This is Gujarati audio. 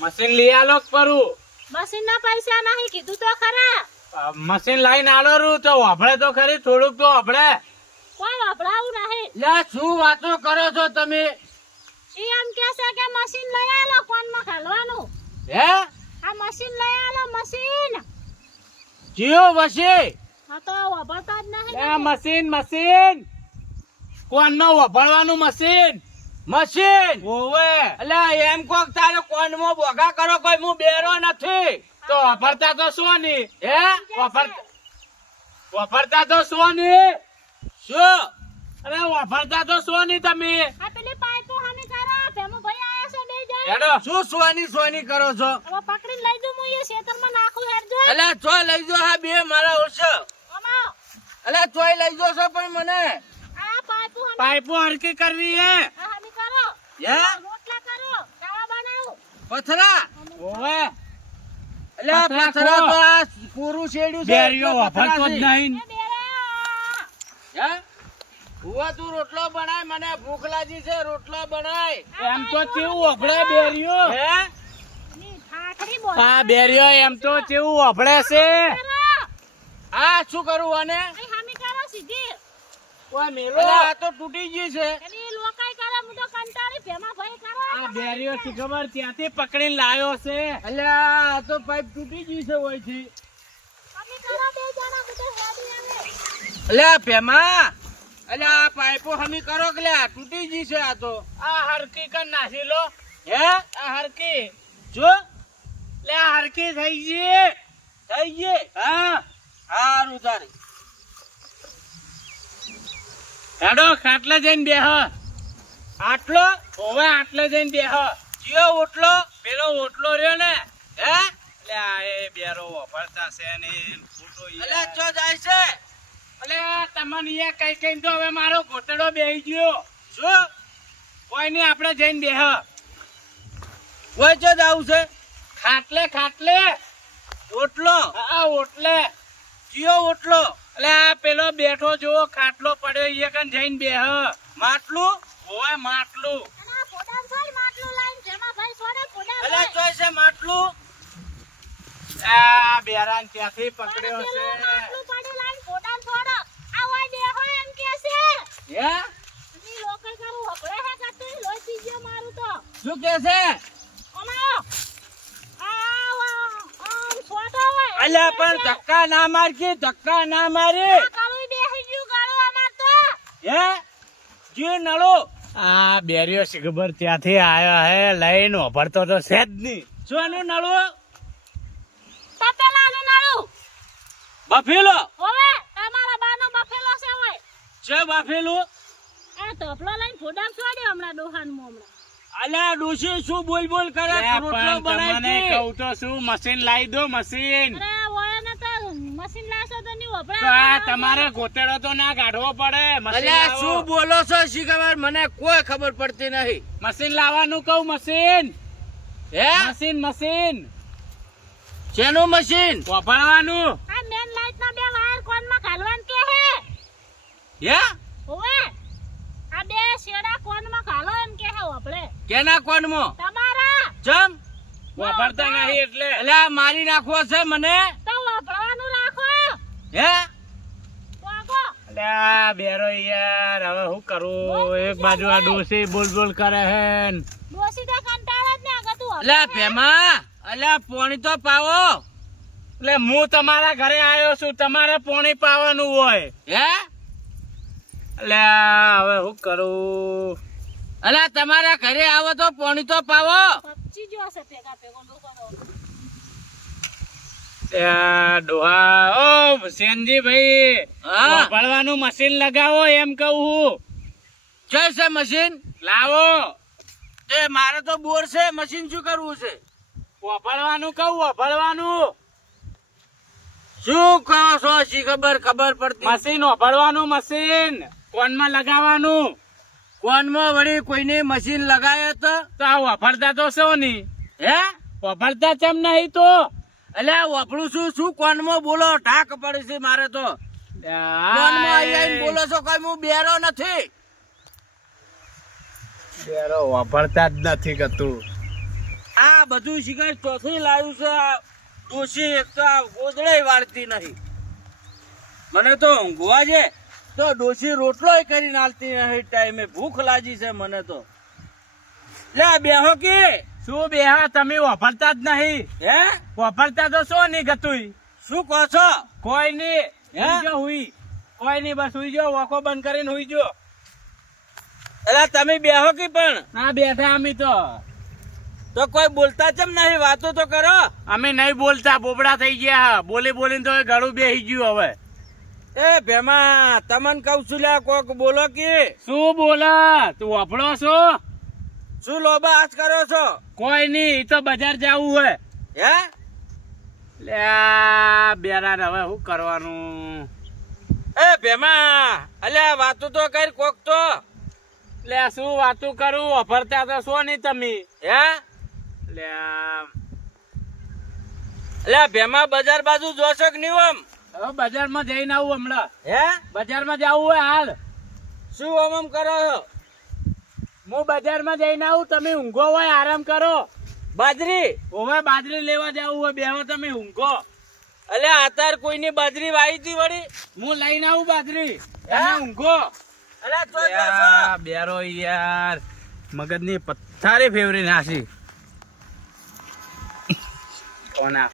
મશીન લઈ આલો પરું. મશીન ના પૈસા નહીં કીધું તો ખરા. મશીન લાઈન આલો રૂ તો વાપરે તો ખરી, થોડુંક તો વાપરે. કોઈ વપરાવું નહીં. લે શું વાતો કરો છો તમે? ઈ એમ કે છે કે મશીન લઈ આલો કોનમાં ખાલવાનું. હે આ મશીન લઈ આલો મશીન. જીઓ વસી હા તો વપરતા જ નહીં. એ મશીન કોણનો વાપરવાનું મશીન. મશીન ઓવે એટલે એમ કોક તારે કોનમાં બોગા કરો, કોઈ હું બેરો નથી. તો વાપરતા તો શું ની? હે વાપરતા તો શું ની? શું અરે વાપરતા તો શું ની તમે? આ પેલી પાઇપો હમી કરો. ભેમો ભાઈ આયા છે બે જાય. હેડો. શું સોની કરો છો? હવે પકડીને લઈ જાઉં હું એ ખેતરમાં નાખું હેડજો. એટલે ચોય લઈ જો હા બે મારા ઓછો. અમા એટલે ચોય લઈ જો છો પણ મને આ પાઇપો હમી પાઇપો હરકી કરવી હે. આ હમી કરો. હે રોટલા કરો. ખાવા બનાવો. પથરા ઓવે એટલે પથરા પથરા ખો. તો આ પૂરું શેડ્યું છે. બેરીઓ વાપરતો જ નહીં. એ બેરા. હે હુવા તું રોટલો બનાય, મને ભૂખ લાગી છે, રોટલો બનાય. એમ તો કેવું વાપરે બેરીઓ. હે ની ઠાઠડી બોલ. આ બેરીઓ એમ તો કેવું વાપરે છે. કરો. આ શું કરું આને? અહીં હમી કરો સીધી. ઓય મેલો. એટલે આ તો તૂટી ગઈ છે. એની લોકાઈ કરે હું તો કંટાળી ભેમા ભાઈ કરો. આ બેરીઓ થી ખબર ત્યાંથી પકડીને લાયો છે. એટલે આ તો પાઇપ તૂટી ગઈ છે ઓયથી. હમી કરો બે જણા બધે હેડી આવે. એટલે આ ભેમા એટલે આ પાઇપો હમી કરો કે લે આ તૂટી ગઈ છે આ તો. આ હરકી કર નાસી લો. હે આ હરકી જો લે આ હરકી થઈ ગઈ. થઈ ગઈ. હા હારું તારી. હેડો ખાટલે જઈને બેહ. આટલો ઓવે આટલે જઈને બેહ. જીઓ ઓટલો પેલો ઓટલો રહ્યો ને, હે એટલે આ એ બેરો વાપરતા છે ને ફૂટો એટલે ચો જાય છે. એટલે તમને એ કઈ કઈ તો હવે મારો ઘોટડો બેહી ગયો. શું કોઈ નહીં આપણે જઈને બેહ. ઓય ચો જાવું છે? ખાટલે ઓટલો હા ઓટલે. જીઓ ઓટલો એટલે આ પેલો બેઠો જો ખાટલો પડ્યો એ કન જઈને બેહ. માટલું ઓવે માટલું. અને આ પોડામ છોડ માટલું લાઈન ભેમા ભાઈ છોડે પોડામ એટલે ભાઈ. ચોય છે માટલું. આ બેરાન ત્યાંથી પકડ્યો છે. પેલું માટલું પડે લાઈન પોડામ છોડ. આ હોય દેહો એમ કે છે. હે ની લોકાઈ કરું હપડે હે કાતે લોહી પી ગયો મારું તો. શું કે છે? અમા આમ છોડો હોય. અલ્યા પણ ધક્કા ના મારકી, ધક્કા ના મારી. આ કરું બેહી ગયું ગાળો અમાર તો. હે જી નળો આ બેરીઓ શીખબર ત્યાંથી આવ્યો હે લઈને વાપરતો તો છે જ નહીં. શું એનું નળો? તપેલાનું નાળું. બફેલો હવે તમારા બાનો બફેલો છે હોય. છે બફેલું. આ તપલો લઈને ફોડામ છોડ્યો હમણાં ડોહાનમાં હમણાં. અલ્યા ડોશી શું બોલ બોલ કરે? લે, રોટલો પણ તમને બનાવી કહું તો શું મશીન લાવી દો મશીન. અરે ઓય ને તો મશીન લાવશો તો નહીં તો વપરાય. આ તમારે ગોતેડો તો ના કાઢવો પડે. મશીન અલ્યા લાવો. શું બોલો છો? શી ખબર, મને કોઈ ખબર પડતી નહીં. મશીન લાવવાનું કહું મશીન. હે મશીન શેનું મશીન? વાપરવાનું. આ મેન લાઈટ ના બે વાયર કોનમાં ઘાલવાન કે હે. હે ઓવે આ બે શેડા કોનમાં ઘાલો એમ કે હે વપડે. કેના કોનમાં? તમારા ચમ વાપરતા નહીં એટલે. અલ્યા મારી નાખવો છે મને? તો વપરાવાનું રાખો. હે વાગો. અલ્યા બેરો યાર હવે શું કરું? એક બાજુ આ ડોસી બોલ બોલ કરે હે ન. ડોસી તો કંટાળે જ ને આગળ તું અલ્યા ભેમા અલ્યા પોણી તો પાવો. એટલે હું તમારા ઘરે આવ્યો છું, તમારે પોણી પાવાનું હોય. હે અલ્યા હવે શું કરું? અલ્યા તમારા ઘરે આવો તો પોણી તો પાવો. પપચી જો હશે ભેગા ભેગો ડોહાનો. ત્યાં ડોહા ઓ સેનજી ભાઈ હા વાપરવાનું મશીન લગાવો એમ કહું. છે છે મશીન? લાવો. એ મારે તો બોર છે, મશીન શું કરવું છે? વાપરવાનું કહું વાપરવાનું. શું કહો છો? શી ખબર પડતી. મશીન વાપરવાનું મશીન કોનમાં લગાવવાનું. કોનમાં વળી કોઈને મશીન લગાવે તો આ વાપરતા તો શું નહીં? હે વાપરતા ચમ નહીં તો? અલ્યા વાપરું છું. શું કોનમાં બોલો? ઢાક પડે છે મારે તો. કોનમાં આવીને બોલો છો? કોઈ હું બેરો નથી. બેરો વાપરતા જ નથી કતું. આ બધું શિકાર ચોથી લાવ્યું છે આ ડોશી. એક તો આ ગોદડાય વાળતી નહીં. મને તો ઊંઘવા છે તો ડોશી રોટલોય કરીને આલતી નહીં ટાઈમે. ભૂખ લાગી છે મને તો. લે બેહો કે શું બે તમે વાપરતા જ નહીં? હે વાપરતા તો શું નહીં ગતું? શું કહો છો? કોઈ નહીં. હે? હુઈ જો, હુઈ. કોઈ નહીં, બસ હુઈ જો, વાંકો બંધ કરીને હુઈ જો. એટલે તમે બેહો કે પણ હા બેઠા અમે તો કોઈ બોલતા કેમ નહીં? વાતો તો કરો. અમે નહીં બોલતા, બોબડા થઈ ગયા. બોલી બોલીને તો ગળું બેસી ગયું હવે. એ ભેમા તમને કઉ છું લ્યા કોક બોલો કે શું બોલા તું? વાપરો છો? શું લોબા આજ કરો છો? કોઈ નહીં, ઈ તો બજાર જવું હે. હે લે બેરા હવે શું કરવાનું? એ ભેમા અલ્યા વાતો તો કર કોક તો. લે શું વાતું કરું? વાપરતા તો છો નહીં તમે. હે લે અલ્યા ભેમા બજાર બાજુ જોશો કે નહીં આમ? હવે બજારમાં જઈને આવું હમણાં. હે બજારમાં જવું હોય હાલ. શું આમ કરો છો? હું બજારમાં જઈને આવું, તમે ઊંઘો હોય આરામ કરો. બાજરી હવે બાજરી લેવા જવું હોય, બેહો તમે ઊંઘો. અલ્યા આતાર કોઈની બાજરી વાઈ હતી વળી? હું લઈને આવું બાજરી, તમે ઊંઘો. અલ્યા ચોય જોશો? બેરો યાર મગજની પથ્થારી ફેવરી નાસી. કોના